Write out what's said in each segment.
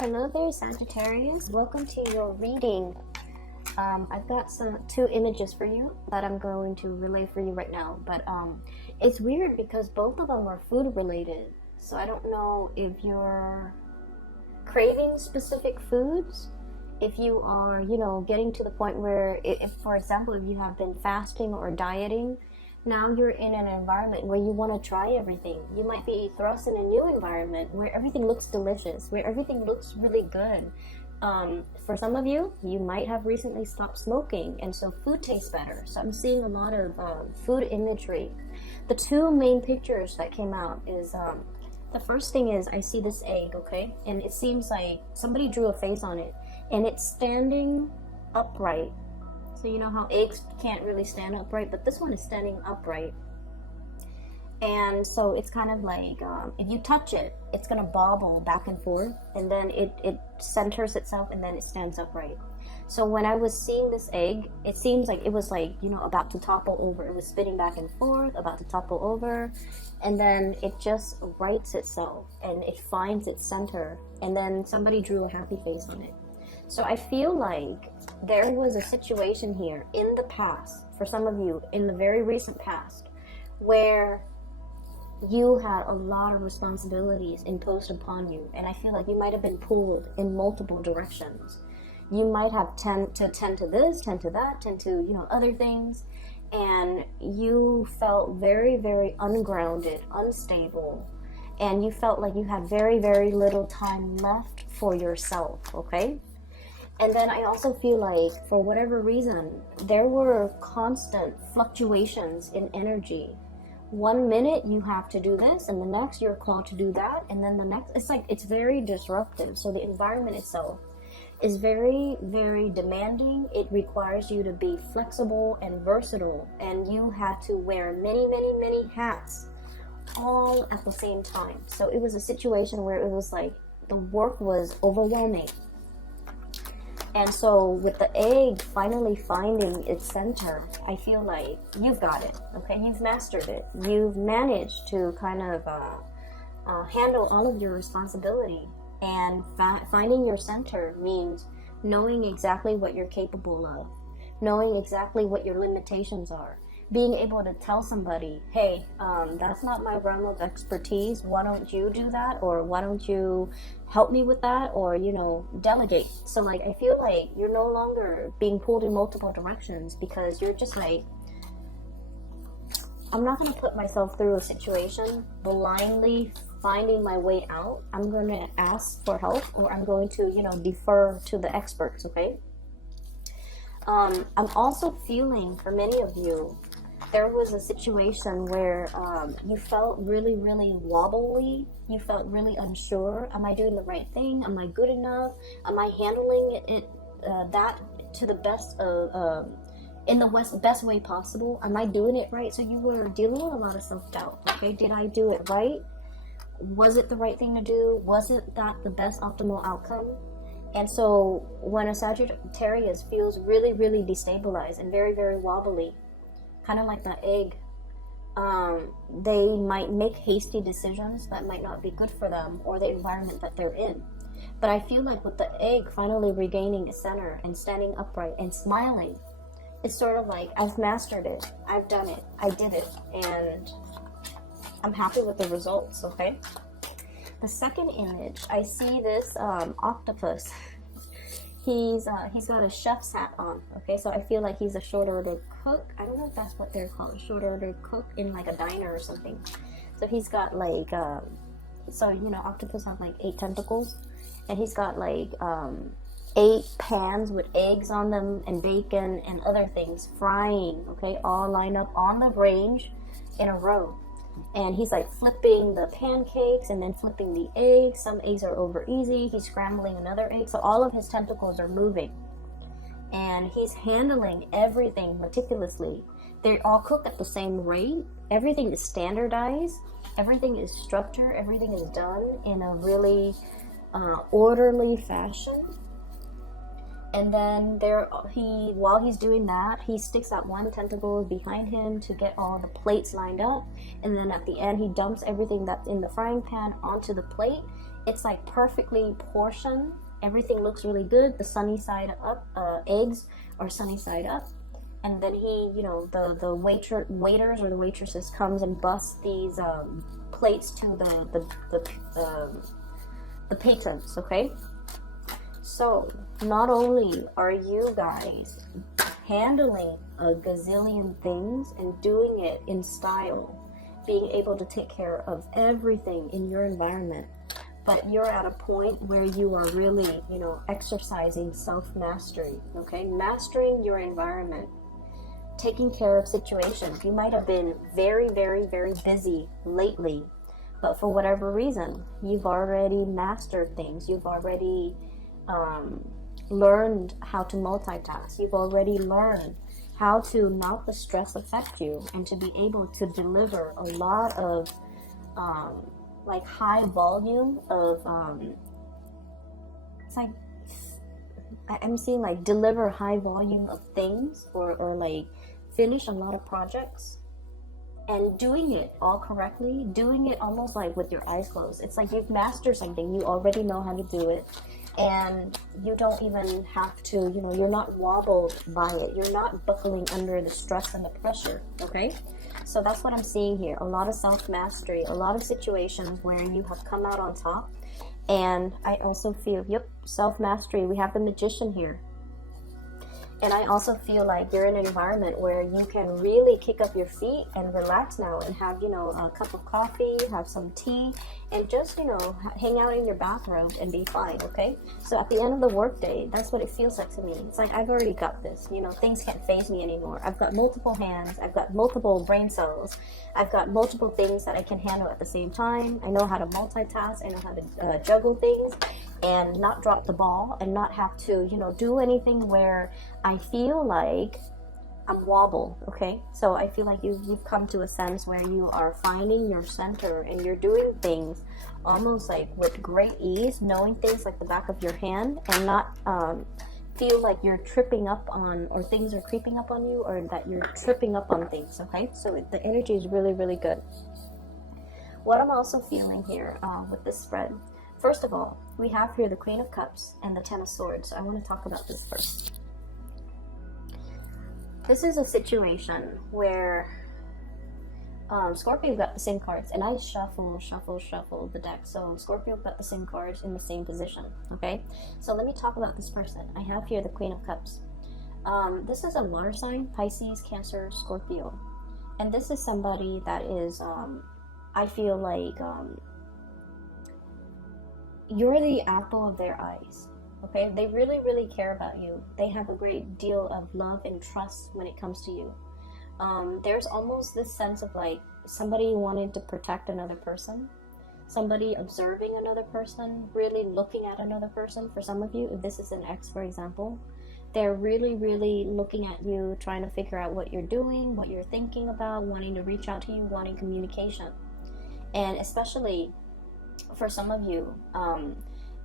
Hello there, Sagittarius. Welcome to your reading. I've got two images for you that I'm going to relay for you right now. But it's weird because both of them are food related. So I don't know if you're craving specific foods. If you are, getting to the point where, if for example, if you have been fasting or dieting, now you're in an environment where you want to try everything. You might be thrust in a new environment where everything looks delicious, where everything looks really good. For some of you, you might have recently stopped smoking, and so food tastes better. So I'm seeing a lot of food imagery. The two main pictures that came out is, the first thing is I see this egg, okay? And it seems like somebody drew a face on it, and it's standing upright. So you know how eggs can't really stand upright, but this one is standing upright. And so it's kind of like, if you touch it, it's going to bobble back and forth, and then it centers itself, and then it stands upright. So when I was seeing this egg, it seems like it was like, about to topple over. It was spinning back and forth, about to topple over, and then it just rights itself, and it finds its center, and then somebody drew a happy face on it. So I feel like there was a situation here in the past, for some of you, in the very recent past, where you had a lot of responsibilities imposed upon you, and I feel like you might have been pulled in multiple directions. You might have tend to this, tend to that, tend to, other things, and you felt very, very ungrounded, unstable, and you felt like you had very, very little time left for yourself, okay? And then I also feel like, for whatever reason, there were constant fluctuations in energy. 1 minute you have to do this, and the next you're called to do that, and then the next, it's very disruptive. So the environment itself is very, very demanding. It requires you to be flexible and versatile, and you had to wear many, many, many hats all at the same time. So it was a situation where it was like the work was overwhelming. And so with the egg finally finding its center, I feel like you've got it, okay? You've mastered it. You've managed to kind of handle all of your responsibility. And finding your center means knowing exactly what you're capable of, knowing exactly what your limitations are, being able to tell somebody, hey, that's not my realm of expertise. Why don't you do that? Or why don't you help me with that? Or, delegate. So like, I feel like you're no longer being pulled in multiple directions, because you're just like, I'm not going to put myself through a situation blindly finding my way out. I'm going to ask for help, or I'm going to, defer to the experts, okay? I'm also feeling, for many of you, there was a situation where you felt really, really wobbly. You felt really unsure. Am I doing the right thing? Am I good enough? Am I handling that to the best of, in the best way possible? Am I doing it right? So you were dealing with a lot of self-doubt. Okay, did I do it right? Was it the right thing to do? Was it that the best optimal outcome? And so when a Sagittarius feels really, really destabilized and very, very wobbly, kind of like that egg, they might make hasty decisions that might not be good for them or the environment that they're in. But I feel like with the egg finally regaining its center and standing upright and smiling, it's sort of like, I've mastered it, I've done it, I did it, and I'm happy with the results, okay? The second image, I see this octopus. He's got a chef's hat on, okay? So I feel like he's a short order cook. I don't know if that's what they're called, short order cook in like a diner or something. So he's got like, octopus have like 8 tentacles, and he's got like 8 pans with eggs on them and bacon and other things frying, okay? All lined up on the range in a row. And he's like flipping the pancakes and then flipping the eggs. Some eggs are over easy. He's scrambling another egg. So all of his tentacles are moving. And he's handling everything meticulously. They all cook at the same rate. Everything is standardized. Everything is structured. Everything is done in a really orderly fashion. And then while he's doing that, he sticks out one tentacle behind him to get all the plates lined up. And then at the end, he dumps everything that's in the frying pan onto the plate. It's like perfectly portioned. Everything looks really good. The sunny side up, eggs are sunny side up. And then he, you know, the waiters or the waitresses comes and busts these plates to the patrons, okay? So not only are you guys handling a gazillion things and doing it in style, being able to take care of everything in your environment, but you're at a point where you are really, you know, exercising self-mastery, okay? Mastering your environment, taking care of situations. You might have been very, very, very busy lately, but for whatever reason, you've already mastered things. You've already learned how to multitask. You've already learned how to not the stress affect you and to be able to deliver a lot of like high volume of it's like I'm seeing like deliver high volume of things or like finish a lot of projects and doing it all correctly, doing it almost like with your eyes closed. It's like you've mastered something, you already know how to do it, and you don't even have to, you know, you're not wobbled by it, you're not buckling under the stress and the pressure, okay? So that's what I'm seeing here. A lot of self-mastery, a lot of situations where you have come out on top. And I also feel, yep, self-mastery. We have the Magician here. And I also feel like you're in an environment where you can really kick up your feet and relax now and have, you know, a cup of coffee, have some tea, and just, you know, hang out in your bathrobe and be fine, okay? So at the end of the workday, that's what it feels like to me. It's like, I've already got this, you know, things can't faze me anymore. I've got multiple hands, I've got multiple brain cells, I've got multiple things that I can handle at the same time. I know how to multitask, I know how to juggle things and not drop the ball and not have to, you know, do anything where I feel like I'm wobbled, okay? So I feel like you've come to a sense where you are finding your center and you're doing things almost like with great ease, knowing things like the back of your hand and not feel like you're tripping up on, or things are creeping up on you, or that you're tripping up on things, okay? So the energy is really, really good. What I'm also feeling here with this spread, first of all, we have here the Queen of Cups and the Ten of Swords. So I want to talk about this first. This is a situation where Scorpio got the same cards, and I shuffle the deck. So Scorpio got the same cards in the same position, okay? So let me talk about this person. I have here the Queen of Cups. This is a water sign, Pisces, Cancer, Scorpio. And this is somebody that is, I feel like, you're the apple of their eyes, okay? They really, really care about you. They have a great deal of love and trust when it comes to you. There's almost this sense of like somebody wanting to protect another person, somebody observing another person, really looking at another person. For some of you, if this is an ex, for example, they're really, really looking at you, trying to figure out what you're doing, what you're thinking about, wanting to reach out to you, wanting communication. And especially for some of you,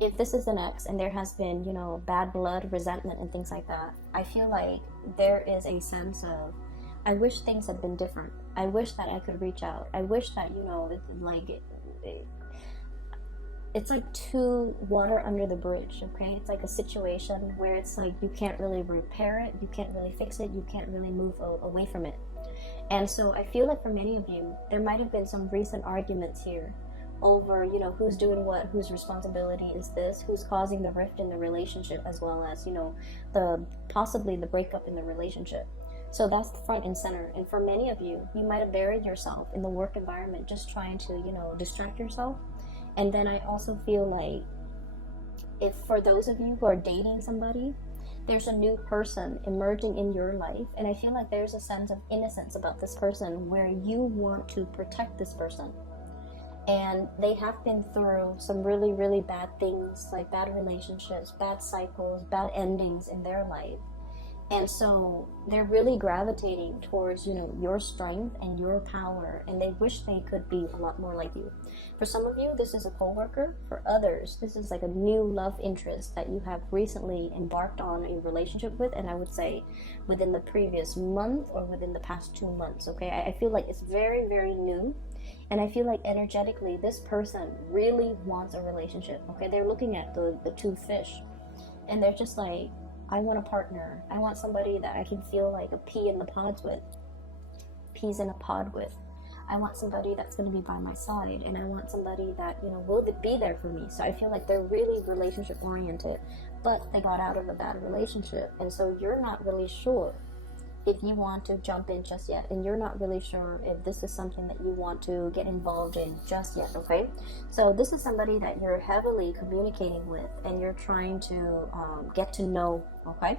if this is an ex and there has been, you know, bad blood, resentment, and things like that, I feel like there is a sense of, I wish things had been different. I wish that I could reach out. I wish that, you know, it's like too water under the bridge, okay? It's like a situation where it's like you can't really repair it, you can't really fix it, you can't really move away from it. And so I feel like for many of you, there might have been some recent arguments here over, you know, who's doing what, whose responsibility is this, who's causing the rift in the relationship, as well as, you know, possibly the breakup in the relationship. So that's front and center. And for many of you, you might have buried yourself in the work environment, just trying to, you know, distract yourself. And then I also feel like, if for those of you who are dating somebody, there's a new person emerging in your life, and I feel like there's a sense of innocence about this person where you want to protect this person. And they have been through some really, really bad things, like bad relationships, bad cycles, bad endings in their life. And so they're really gravitating towards, you know, your strength and your power, and they wish they could be a lot more like you. For some of you, this is a coworker. For others, this is like a new love interest that you have recently embarked on a relationship with, and I would say within the previous month or within the past 2 months, okay? I feel like it's very, very new, and I feel like energetically, this person really wants a relationship, okay? They're looking at the two fish, and they're just like, I want a partner. I want somebody that I can feel like a pea in the pods with. Peas in a pod with. I want somebody that's going to be by my side, and I want somebody that, you know, will be there for me. So I feel like they're really relationship oriented, but they got out of a bad relationship, and so you're not really sure if you want to jump in just yet, and you're not really sure if this is something that you want to get involved in just yet, okay? So this is somebody that you're heavily communicating with, and you're trying to get to know, okay?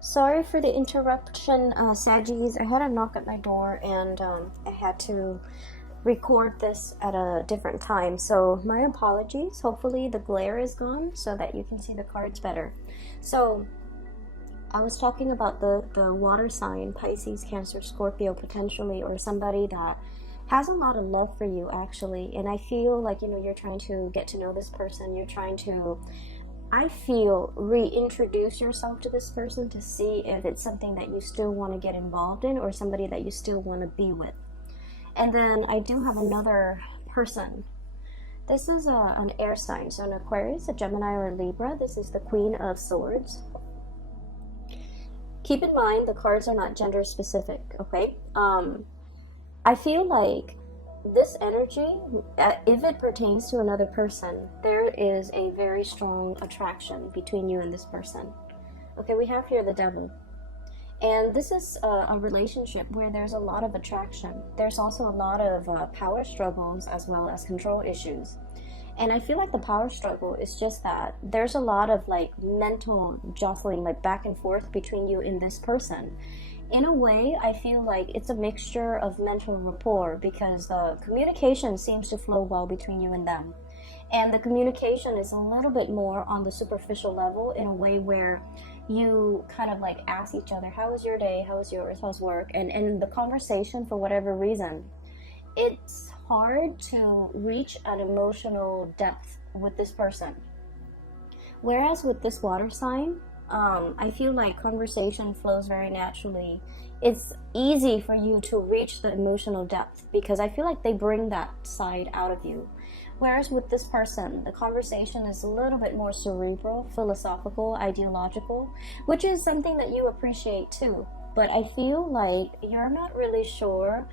Sorry for the interruption, Saggies. I had a knock at my door, and I had to record this at a different time, so my apologies. Hopefully the glare is gone so that you can see the cards better. So I was talking about the water sign, Pisces, Cancer, Scorpio, potentially, or somebody that has a lot of love for you, actually. And I feel like, you know, you're trying to get to know this person. You're trying to, I feel, reintroduce yourself to this person to see if it's something that you still want to get involved in, or somebody that you still want to be with. And then I do have another person. This is an air sign, so an Aquarius, a Gemini, or a Libra. This is the Queen of Swords. Keep in mind, the cards are not gender specific, okay? I feel like this energy, if it pertains to another person, there is a very strong attraction between you and this person. Okay, we have here the Devil. And this is a relationship where there's a lot of attraction. There's also a lot of power struggles as well as control issues. And I feel like the power struggle is just that there's a lot of like mental jostling, like back and forth between you and this person. In a way, I feel like it's a mixture of mental rapport, because the communication seems to flow well between you and them. And the communication is a little bit more on the superficial level, in a way where you kind of like ask each other, how was your day? How was yours? How's work? And the conversation, for whatever reason, it's hard to reach an emotional depth with this person. Whereas with this water sign, I feel like conversation flows very naturally. It's easy for you to reach the emotional depth, because I feel like they bring that side out of you. Whereas with this person, the conversation is a little bit more cerebral, philosophical, ideological, which is something that you appreciate too. But I feel like you're not really sure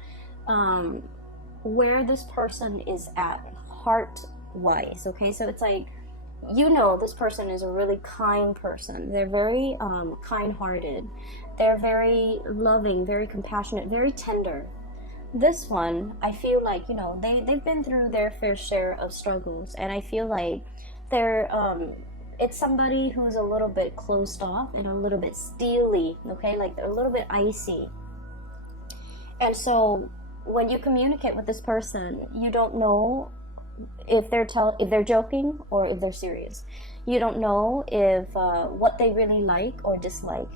where this person is at heart-wise, okay? So it's like, you know, this person is a really kind person. They're very kind-hearted. They're very loving, very compassionate, very tender. This one, I feel like, you know, they've been through their fair share of struggles, and I feel like they're it's somebody who's a little bit closed off and a little bit steely, okay? Like they're a little bit icy. And so when you communicate with this person, you don't know if they're joking or if they're serious. You don't know if what they really like or dislike.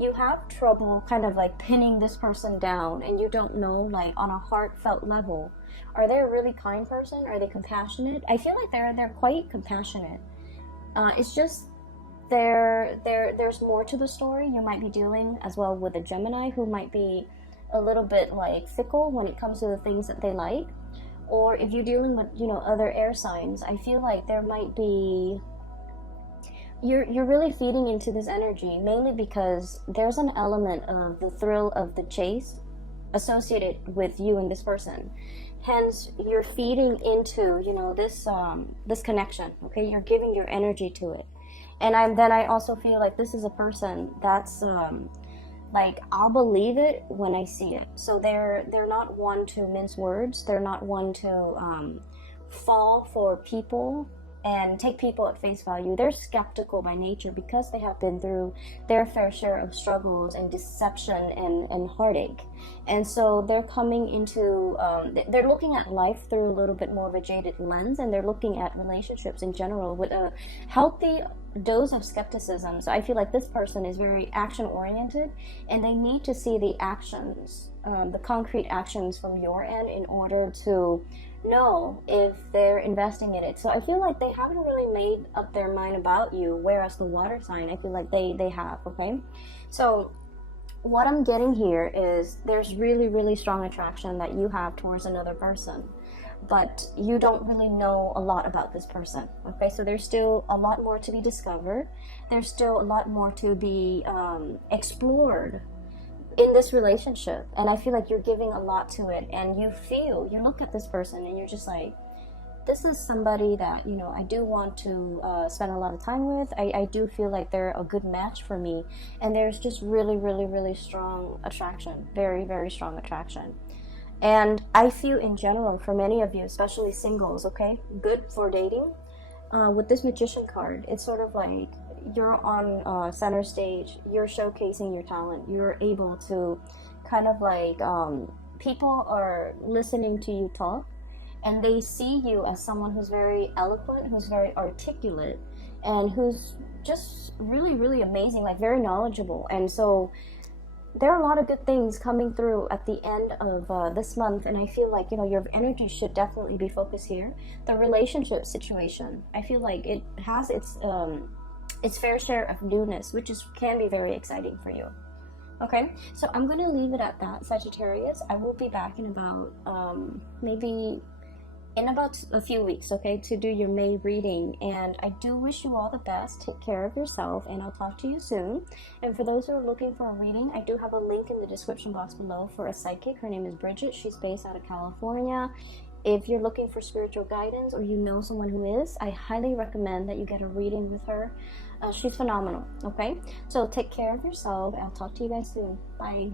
You have trouble kind of like pinning this person down, and you don't know, like, on a heartfelt level, are they a really kind person? Are they compassionate? I feel like they're quite compassionate. It's just there's more to the story. You might be dealing as well with a Gemini who might be a little bit like fickle when it comes to the things that they like. Or if you're dealing with, you know, other air signs, I feel like there might be, you're really feeding into this energy, mainly because there's an element of the thrill of the chase associated with you and this person. Hence, you're feeding into, you know, this connection, okay? You're giving your energy to it. And I also feel like this is a person that's like, I'll believe it when I see it. So they're not one to mince words. They're not one to fall for people and take people at face value. They're skeptical by nature because they have been through their fair share of struggles and deception and heartache. And so they're coming into, they're looking at life through a little bit more of a jaded lens, and they're looking at relationships in general with a healthy dose of skepticism. So I feel like this person is very action oriented, and they need to see the actions, the concrete actions from your end in order to know if they're investing in it. So I feel like they haven't really made up their mind about you, whereas the water sign, I feel like they have. Okay, so what I'm getting here is there's really strong attraction that you have towards another person, but you don't really know a lot about this person. Okay, so there's still a lot more to be discovered. There's still a lot more to be explored in this relationship, and I feel like you're giving a lot to it, and you look at this person and you're just like, this is somebody that, you know, I do want to spend a lot of time with. I do feel like they're a good match for me, and there's just really strong attraction, very strong attraction. And I feel in general for many of you, especially singles, okay, good for dating. With this Magician card, it's sort of like you're on center stage, you're showcasing your talent, you're able to kind of like, people are listening to you talk, and they see you as someone who's very eloquent, who's very articulate, and who's just really amazing, like very knowledgeable. And so there are a lot of good things coming through at the end of this month, and I feel like, you know, your energy should definitely be focused here. The relationship situation, I feel like it has its fair share of newness, which can be very exciting for you. Okay, so I'm going to leave it at that, Sagittarius. I will be back in about maybe in about a few weeks, okay, to do your May reading. And I do wish you all the best. Take care of yourself, and I'll talk to you soon. And for those who are looking for a reading, I do have a link in the description box below for a psychic. Her name is Bridget. She's based out of California. If you're looking for spiritual guidance, or you know someone who is, I highly recommend that you get a reading with her. She's phenomenal. Okay, so take care of yourself. I'll talk to you guys soon. Bye.